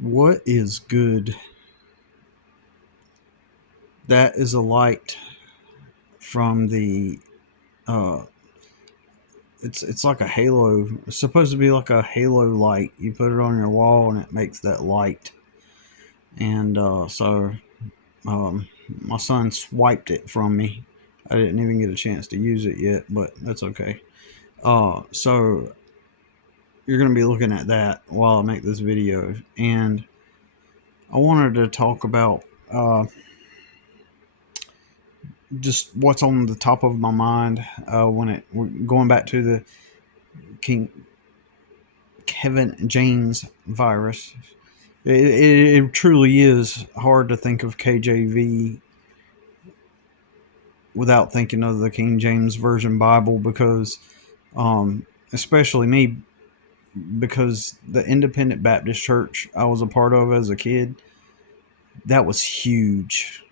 What is good? That is a light from the uh it's like a halo. It's supposed to be like a halo light. You put it on your wall and it makes that light. And my son swiped it from me. I didn't even get a chance to use it yet, but that's okay. So you're gonna be looking at that while I make this video, and I wanted to talk about just what's on the top of my mind going back to the King Kevin James virus. It truly is hard to think of KJV without thinking of the King James Version Bible because, especially me, because the Independent Baptist Church I was a part of as a kid, that was huge.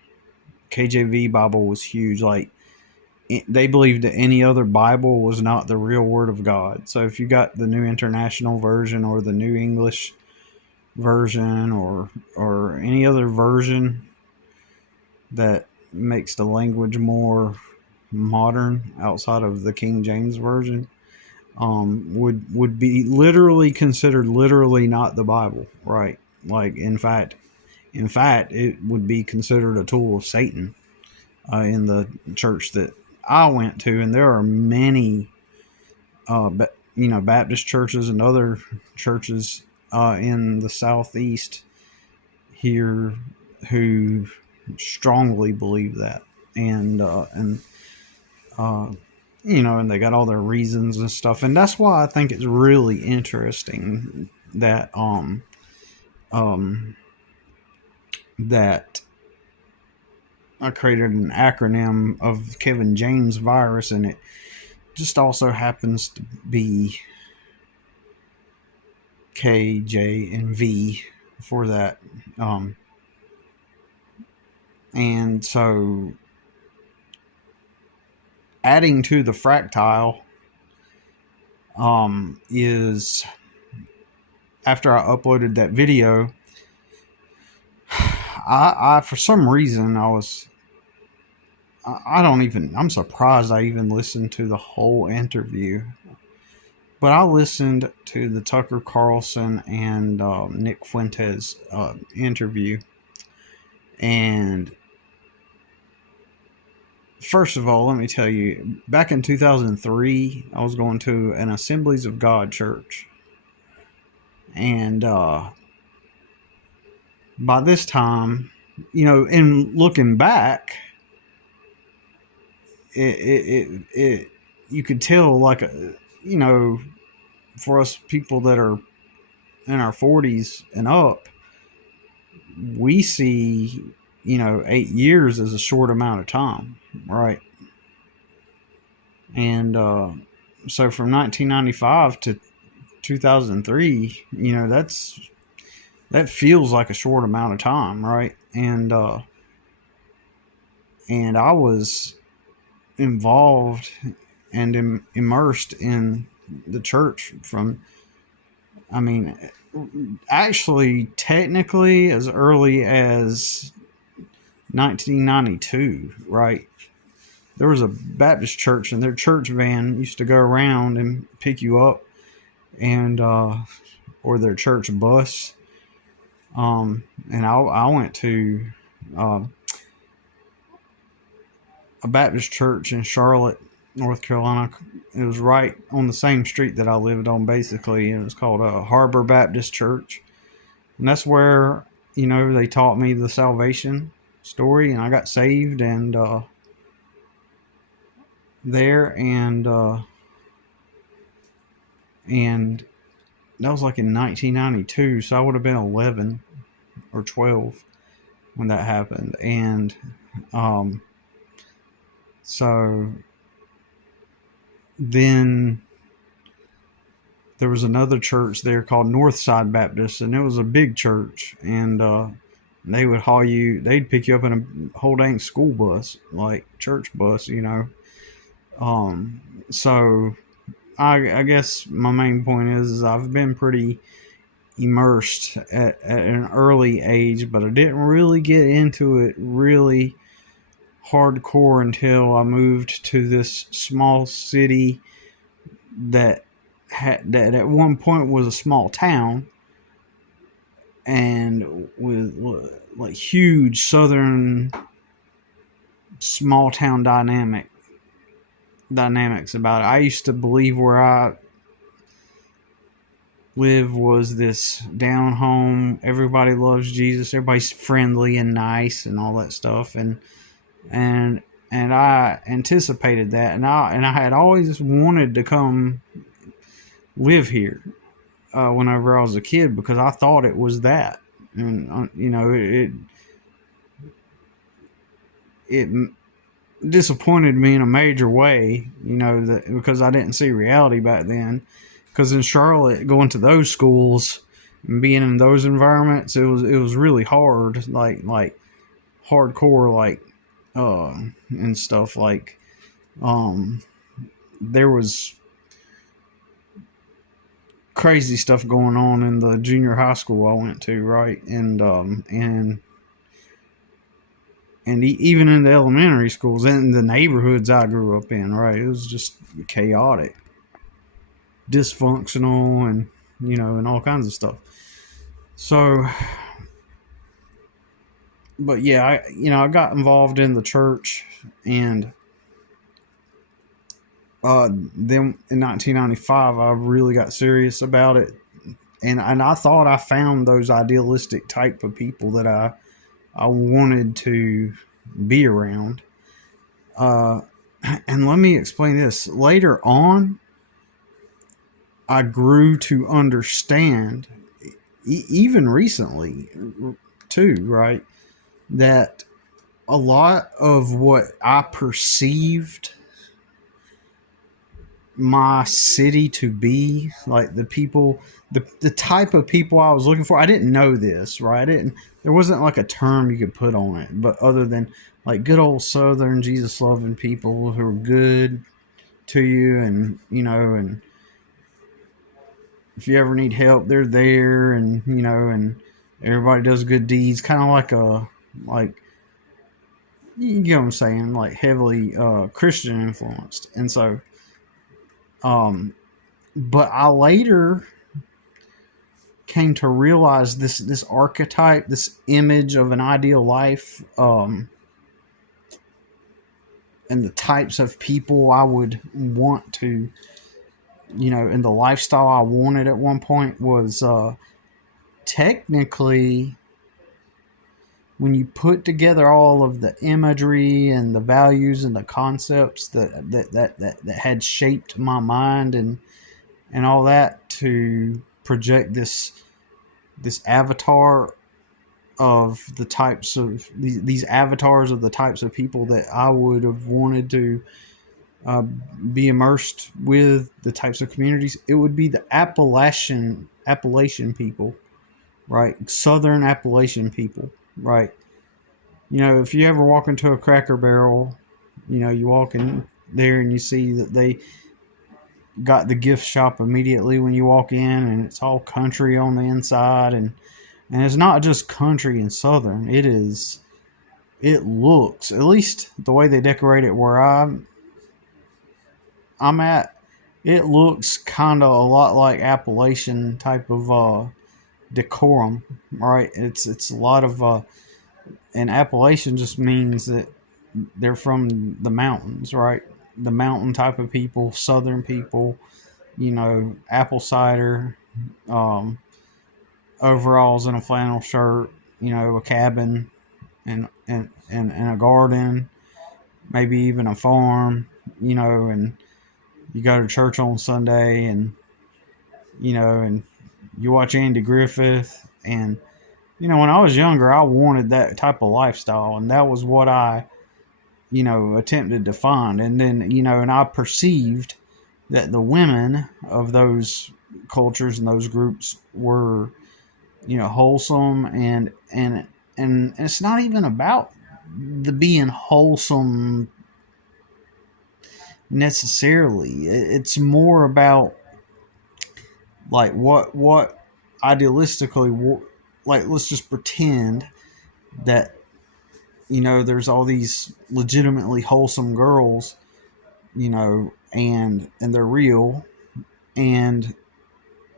KJV Bible was huge. Like, they believed that any other Bible was not the real Word of God. So if you got the New International Version or the New English Version or any other version that makes the language more modern outside of the King James Version, would be literally considered literally not the Bible, right? Like in fact, it would be considered a tool of Satan in the church that I went to, and there are many, Baptist churches and other churches in the southeast here who strongly believe that, uh, and they got all their reasons and stuff, and that's why I think it's really interesting that um, that I created an acronym of Kevin James virus, and it just also happens to be K, J, and V for that. And so adding to the fractile is after I uploaded that video, I for some reason I'm surprised I even listened to the whole interview. But I listened to the Tucker Carlson and Nick Fuentes interview. And first of all, let me tell you, back in 2003, I was going to an Assemblies of God church. And by this time, in looking back, it you could tell, like, for us people that are in our 40s and up, we see 8 years as a short amount of time, right? And so from 1995 to 2003, that feels like a short amount of time, right? And I was involved and immersed in the church from, I mean, actually, technically, as early as 1992, right? There was a Baptist church, and their church van used to go around and pick you up, and or their church bus. And I went to uh, a Baptist church in Charlotte, North Carolina. It was right on the same street that I lived on, basically. It was called Harbor Baptist Church. And that's where, they taught me the salvation story, and I got saved and there, and that was like in 1992, so I would have been 11 or 12 when that happened. And so then there was another church there called Northside Baptist, and it was a big church, and they'd pick you up in a whole dang school bus, like church bus, So I guess my main point is I've been pretty immersed at an early age, but I didn't really get into it really hardcore until I moved to this small city that at one point was a small town, and with like huge southern small town dynamics about it. I used to believe where I live was this down home, everybody loves Jesus, everybody's friendly and nice and all that stuff, and and I anticipated that, and I had always wanted to come live here whenever I was a kid, because I thought it was that, and it disappointed me in a major way, that because I didn't see reality back then. Because in Charlotte, going to those schools and being in those environments, it was really hard, like hardcore, like and stuff, like um there was crazy stuff going on in the junior high school I went to, right, and even in the elementary schools and the neighborhoods I grew up in, right, it was just chaotic, dysfunctional, and all kinds of stuff. So, but yeah, I got involved in the church, and then in 1995 I really got serious about it, and I thought I found those idealistic type of people that I wanted to be around. Uh, and let me explain this. Later on, I grew to understand, even recently, too, right, that a lot of what I perceived my city to be, like the people, the type of people I was looking for, I didn't know this, right? There wasn't like a term you could put on it, but other than like good old Southern Jesus loving people who are good to you, and if you ever need help, they're there, and everybody does good deeds, kind of like you get what I'm saying, like heavily Christian influenced. And so um but I later came to realize this archetype, this image of an ideal life, and the types of people I would want to, and the lifestyle I wanted at one point was technically, when you put together all of the imagery and the values and the concepts that had shaped my mind, and all that, to project this avatar of the types of these avatars of the types of people that I would have wanted to uh, be immersed with, the types of communities, it would be the Appalachian people, right? Southern Appalachian people, right? If you ever walk into a Cracker Barrel, you walk in there and you see that they got the gift shop immediately when you walk in, and it's all country on the inside, and it's not just country and southern. It looks, at least the way they decorate it where I'm at, it looks kind of a lot like Appalachian type of decorum, right? It's a lot of and Appalachian just means that they're from the mountains, right? The mountain type of people, southern people, apple cider, um, overalls and a flannel shirt, a cabin and a garden, maybe even a farm, and you go to church on Sunday, and you watch Andy Griffith. And when I was younger, I wanted that type of lifestyle, and that was what I attempted to find. And then and I perceived that the women of those cultures and those groups were wholesome, and it's not even about the being wholesome necessarily. It's more about like what idealistically, like, let's just pretend that, there's all these legitimately wholesome girls, and they're real, and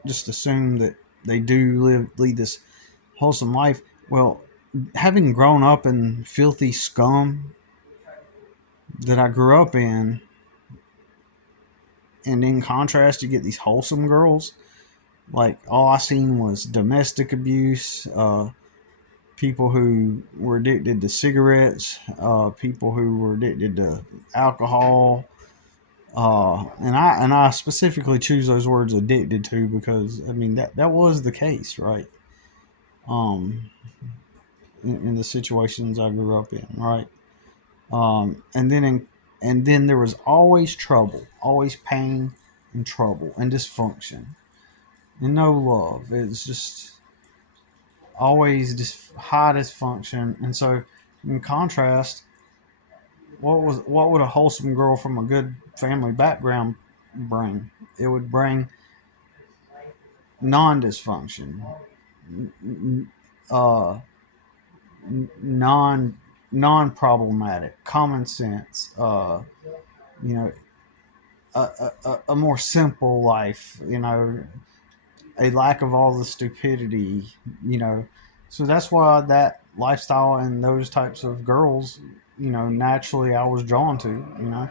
just assume that they do lead this wholesome life. Well, having grown up in filthy scum that I grew up in, and in contrast, you get these wholesome girls. Like, all I seen was domestic abuse, people who were addicted to cigarettes, people who were addicted to alcohol, and I specifically choose those words "addicted to" because I mean that was the case, right? Um, in the situations I grew up in, right? And then there was always trouble, always pain and trouble and dysfunction and no love. It's just always high dysfunction. And so, in contrast, what would a wholesome girl from a good family background bring? It would bring non-dysfunction, uh, non problematic, common sense. You know, a more simple life. A lack of all the stupidity. You know, so that's why that lifestyle and those types of girls, naturally I was drawn to.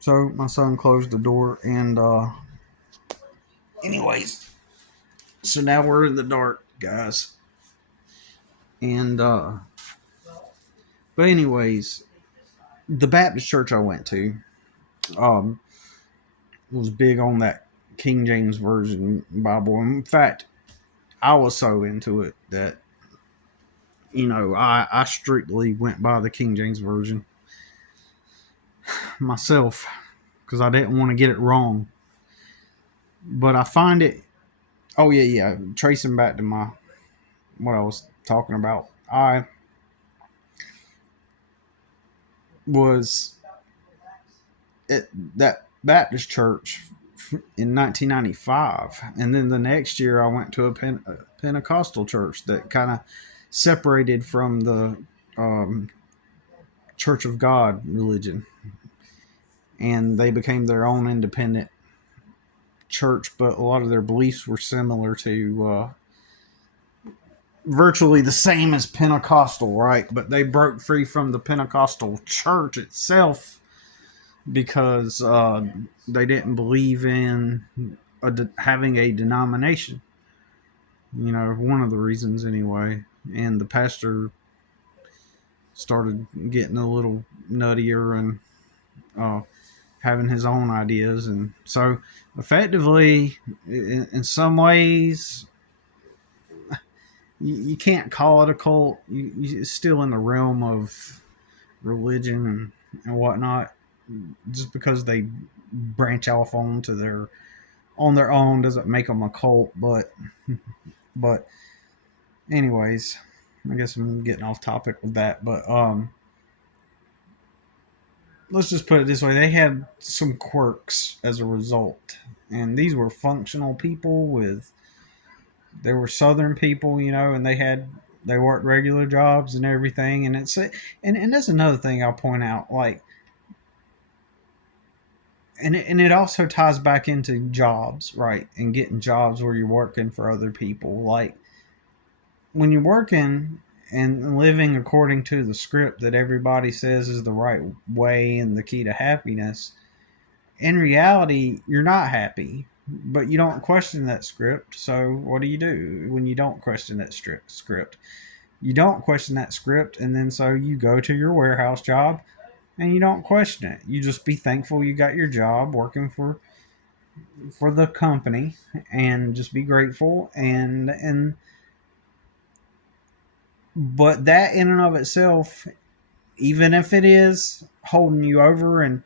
So my son closed the door, and anyways, so now we're in the dark, guys. And but anyways, the Baptist church I went to um was big on that King James Version Bible. In fact, I was so into it that I strictly went by the King James Version myself because I didn't want to get it wrong. But I find it. Oh yeah, yeah. Tracing back to my what I was talking about, I was at that Baptist church in 1995, and then the next year I went to a Pentecostal church that kind of separated from the um, Church of God religion, and they became their own independent church. But a lot of their beliefs were similar to virtually the same as Pentecostal, right? But they broke free from the Pentecostal church itself because they didn't believe in having a denomination. One of the reasons anyway. And the pastor started getting a little nuttier and uh, having his own ideas. And so, effectively, in some ways, you can't call it a cult. It's still in the realm of religion and whatnot. Just because they branch off on their own doesn't make them a cult. But anyways, I guess I'm getting off topic with that. But let's just put it this way: they had some quirks as a result, and these were functional people with. They were Southern people, and they worked regular jobs and everything. And that's another thing I'll point out. Like, and it also ties back into jobs, right? And getting jobs where you're working for other people. Like, when you're working and living according to the script that everybody says is the right way and the key to happiness, in reality, you're not happy, but you don't question that script. So what do you do when you don't question that script? You don't question that script, and then so you go to your warehouse job and you don't question it. You just be thankful you got your job working for the company, and just be grateful. And but that in and of itself, even if it is holding you over, and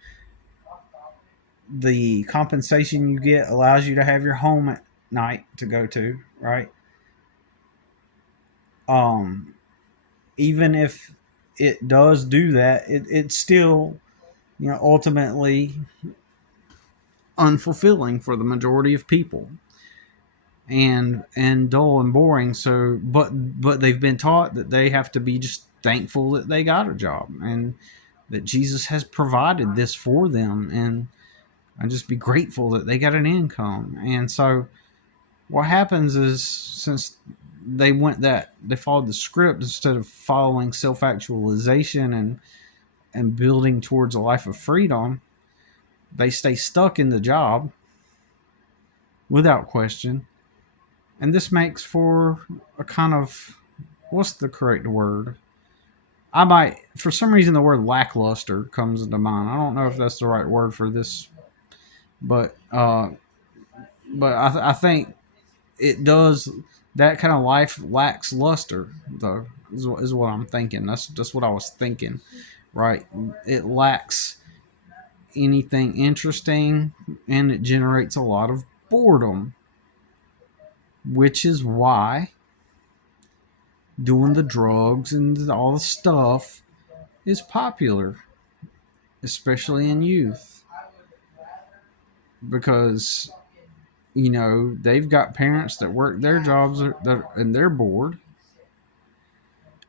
the compensation you get allows you to have your home at night to go to, right? Um, Even if it does do that, it still, ultimately, unfulfilling for the majority of people, and dull and boring. So, but they've been taught that they have to be just thankful that they got a job, and that Jesus has provided this for them, and just be grateful that they got an income. And so what happens is, since they followed the script instead of following self-actualization and building towards a life of freedom, they stay stuck in the job without question. And this makes for a kind of, what's the correct word? I might, for some reason, the word lackluster comes into mind. I don't know if that's the right word for this, but I think it does. That kind of life lacks luster, though, is what I'm thinking. That's just what I was thinking, right? It lacks anything interesting, and it generates a lot of boredom, which is why doing the drugs and all the stuff is popular, especially in youth, because they've got parents that work their jobs and they're bored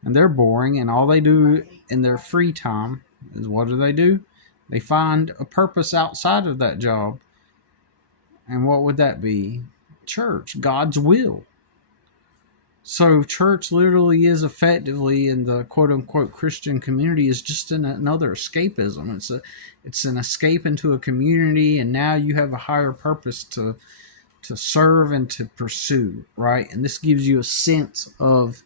and they're boring, and all they do in their free time is, what do? They find a purpose outside of that job. And what would that be? Church, God's will. So church literally is effectively, in the quote unquote Christian community, is just another escapism. It's an escape into a community, and now you have a higher purpose to serve and to pursue, right? And this gives you a sense of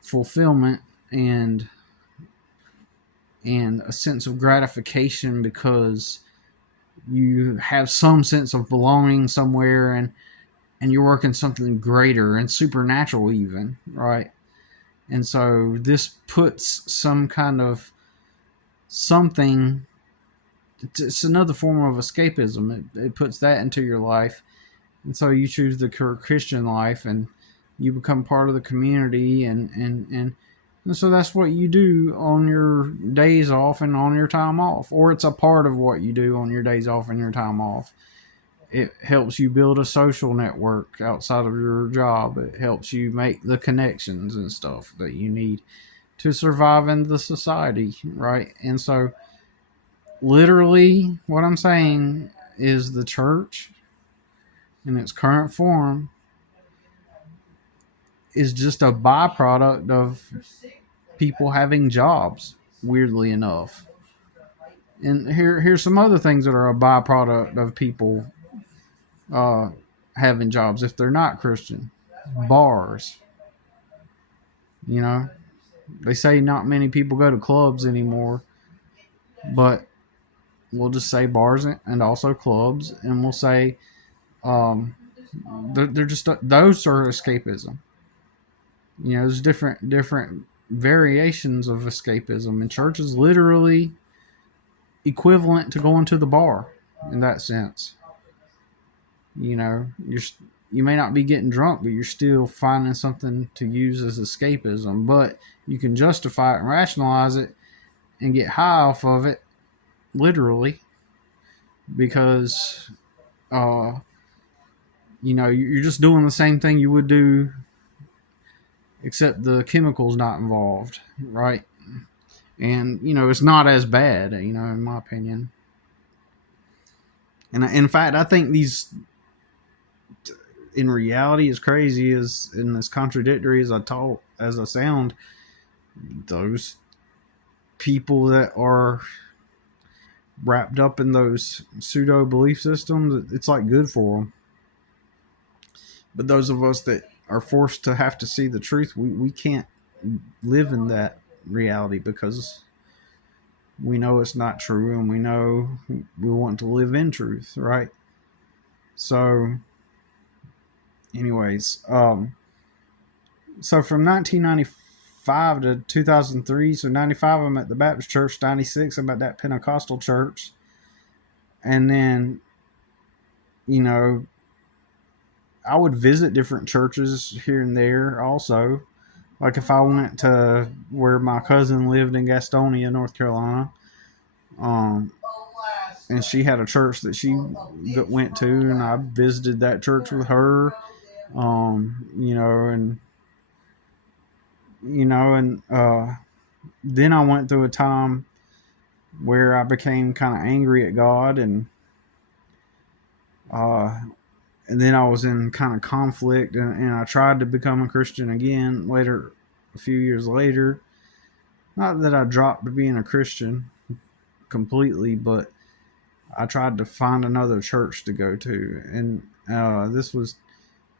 fulfillment and a sense of gratification, because you have some sense of belonging somewhere, and you're working something greater and supernatural even, right? And so this puts some kind of something, it's another form of escapism. It puts that into your life. And so you choose the Christian life, and you become part of the community, and so that's what you do on your days off and on your time off, or it's a part of what you do on your days off and your time off. It helps you build a social network outside of your job. It helps you make the connections and stuff that you need to survive in the society, right? And so literally what I'm saying is, the church in its current form is just a byproduct of people having jobs, weirdly enough. And here's some other things that are a byproduct of people having jobs if they're not Christian. Bars. They say not many people go to clubs anymore, but we'll just say bars and also clubs, and we'll say they're just, those are escapism. There's different variations of escapism, and church is literally equivalent to going to the bar in that sense. You may not be getting drunk, but you're still finding something to use as escapism, but you can justify it and rationalize it and get high off of it, literally, because you're just doing the same thing you would do, except the chemicals not involved, right? And it's not as bad, in my opinion. And in fact, I think these, in reality, as crazy as and as contradictory as I sound, those people that are wrapped up in those pseudo belief systems, it's like good for them. But those of us that are forced to have to see the truth, we can't live in that reality, because we know it's not true, and we know we want to live in truth, right? So anyways, so from 1995 to 2003, so 95 I'm at the Baptist church, 96 I'm at that Pentecostal church, and then I would visit different churches here and there also. Like if I went to where my cousin lived in Gastonia, North Carolina, and and she had a church that she went to, and I visited that church with her. You know, and then I went through a time where I became kind of angry at God, uh, and then I was in kind of conflict, and I tried to become a Christian again later, a few years later. Not that I dropped being a Christian completely, but I tried to find another church to go to, and this was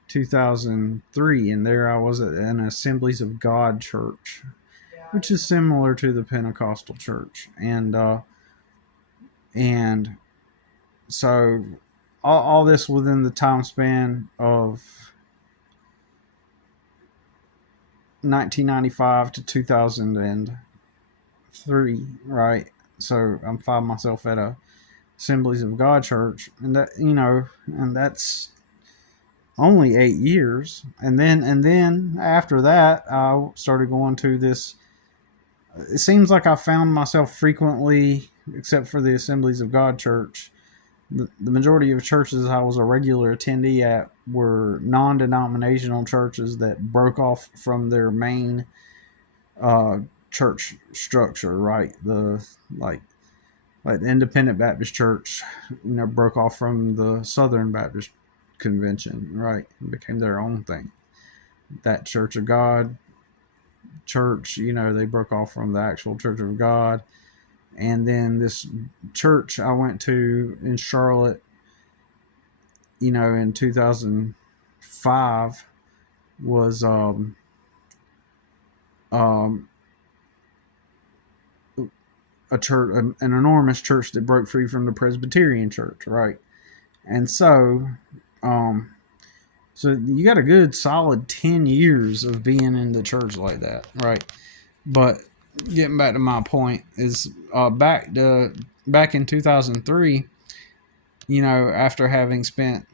2003, and there I was at an Assemblies of God church, which is similar to the Pentecostal church, and so all this within the time span of 1995 to 2003, right? So I'm finding myself at a Assemblies of God church, and and that's only 8 years, and then after that, I started going to this. It seems like I found myself frequently, except for the Assemblies of God church. The majority of churches I was a regular attendee at were non-denominational churches that broke off from their main uh, church structure, right? The like the Independent Baptist Church, broke off from the Southern Baptist Convention, right, and became their own thing. That Church of God church, they broke off from the actual Church of God. And then this church I went to in Charlotte, in 2005 was um, a church, an enormous church that broke free from the Presbyterian church, right? And um, so you got a good solid 10 years of being in the church like that, right? But getting back to my point is back in 2003, after having spent,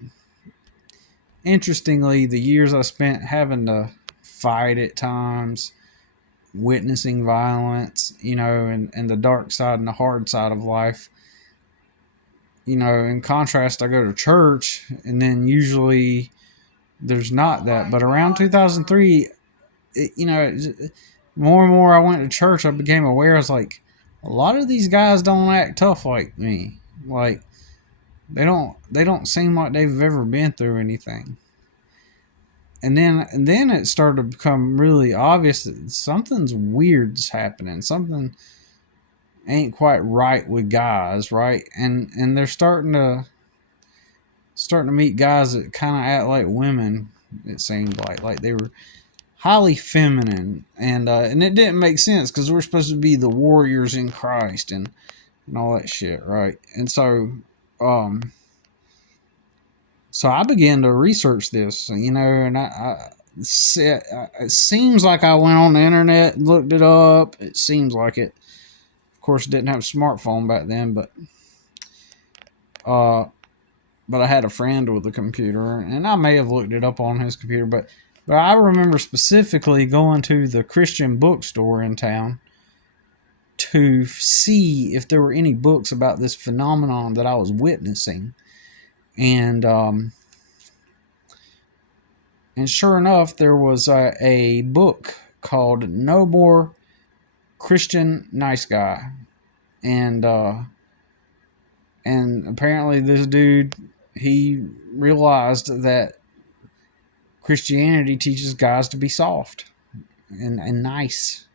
interestingly, the years I spent having to fight at times, witnessing violence, and the dark side and the hard side of life. In contrast, I go to church, and then usually there's not that. But around 2003, more and more I went to church, I became aware. I was like, a lot of these guys don't act tough like me. Like, they don't seem like they've ever been through anything. And then it started to become really obvious that something's weird's happening. Something ain't quite right with guys, right? And they're starting to meet guys that kind of act like women. It seemed like they were highly feminine, and it didn't make sense because we're supposed to be the warriors in Christ and all that shit, right? And so I began to research this, and it seems like I went on the internet and looked it up. It seems like it. Of course, didn't have a smartphone back then, but I had a friend with a computer, and I may have looked it up on his computer, but I remember specifically going to the Christian bookstore in town to see if there were any books about this phenomenon that I was witnessing. And sure enough, there was a book called No More Christian Nice Guy. And apparently this dude, he realized that Christianity teaches guys to be soft and nice.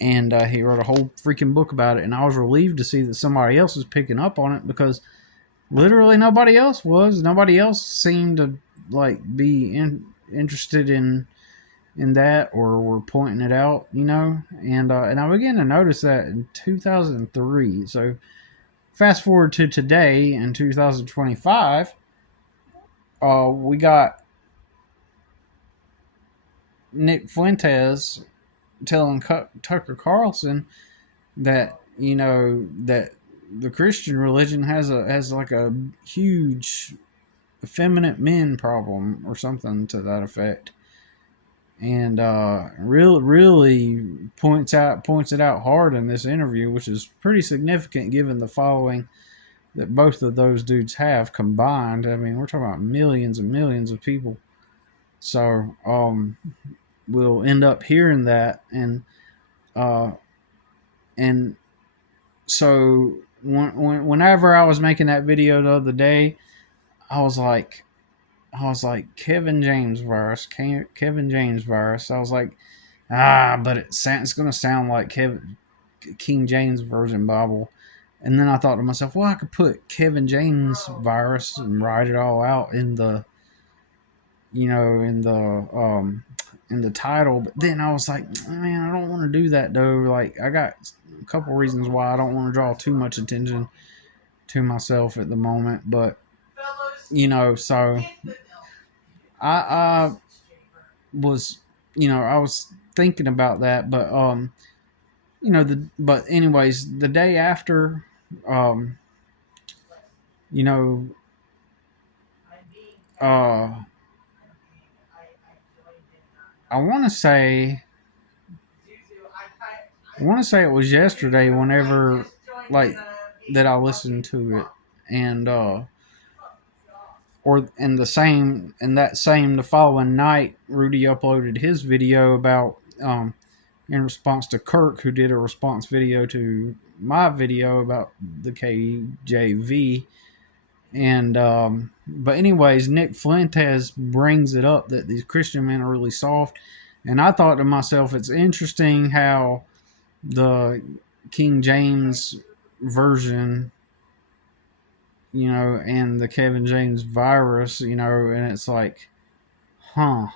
And he wrote a whole freaking book about it. And I was relieved to see that somebody else was picking up on it, because literally nobody else was. Nobody else seemed to be interested in that, or were pointing it out, And I began to notice that in 2003. So fast forward to today in 2025, we got Nick Fuentes telling Tucker Carlson that that the Christian religion has a huge effeminate men problem or something to that effect, and really points it out hard in this interview, which is pretty significant given the following that both of those dudes have combined. I mean, we're talking about millions and millions of people. So we'll end up hearing that, uh, and so whenever I was making that video the other day, I was like, Kevin James virus, Kevin James virus. I was like, but it's going to sound like King James Version Bible. And then I thought to myself, well, I could put Kevin James virus and write it all out in the, in the title. But then I was like, man, I don't want to do that though. Like, I got a couple reasons why I don't want to draw too much attention to myself at the moment. But so I was, I was thinking about that, but but anyways, the day after, um, you know, uh, I want to say, it was yesterday. Whenever, like, that I listened to it, and or in the following night, Rudy uploaded his video about in response to Kirk, who did a response video to my video about the KJV. And but anyways, Nick Fuentes brings it up that these Christian men are really soft, and I thought to myself, it's interesting how the King James version, and the Kevin James virus, and it's like, huh,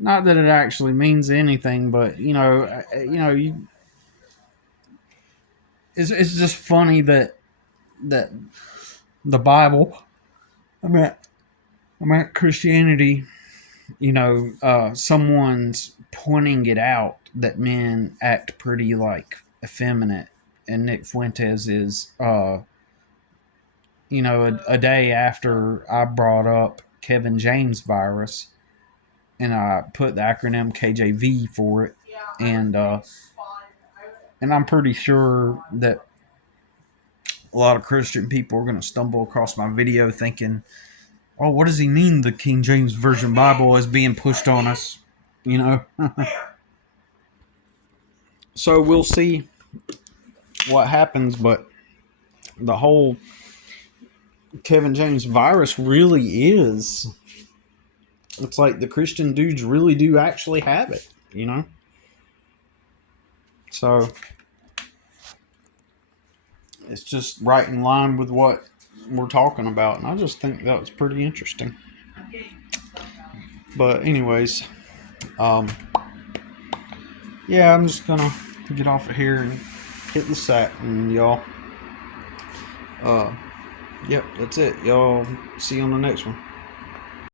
not that it actually means anything, but it's just funny that the Bible, I mean Christianity, someone's pointing it out that men act pretty like effeminate, and Nick Fuentes is, a day after I brought up Kevin James virus, and I put the acronym KJV for it, and I'm pretty sure that a lot of Christian people are going to stumble across my video thinking, oh, what does he mean the King James Version Bible is being pushed on us? So we'll see what happens, but the whole Kevin James virus really is. It's like the Christian dudes really do actually have it, So it's just right in line with what we're talking about, and I just think that was pretty interesting. But anyways, yeah, I'm just gonna get off of here and hit the sack, and y'all, yep, that's it. Y'all see you on the next one.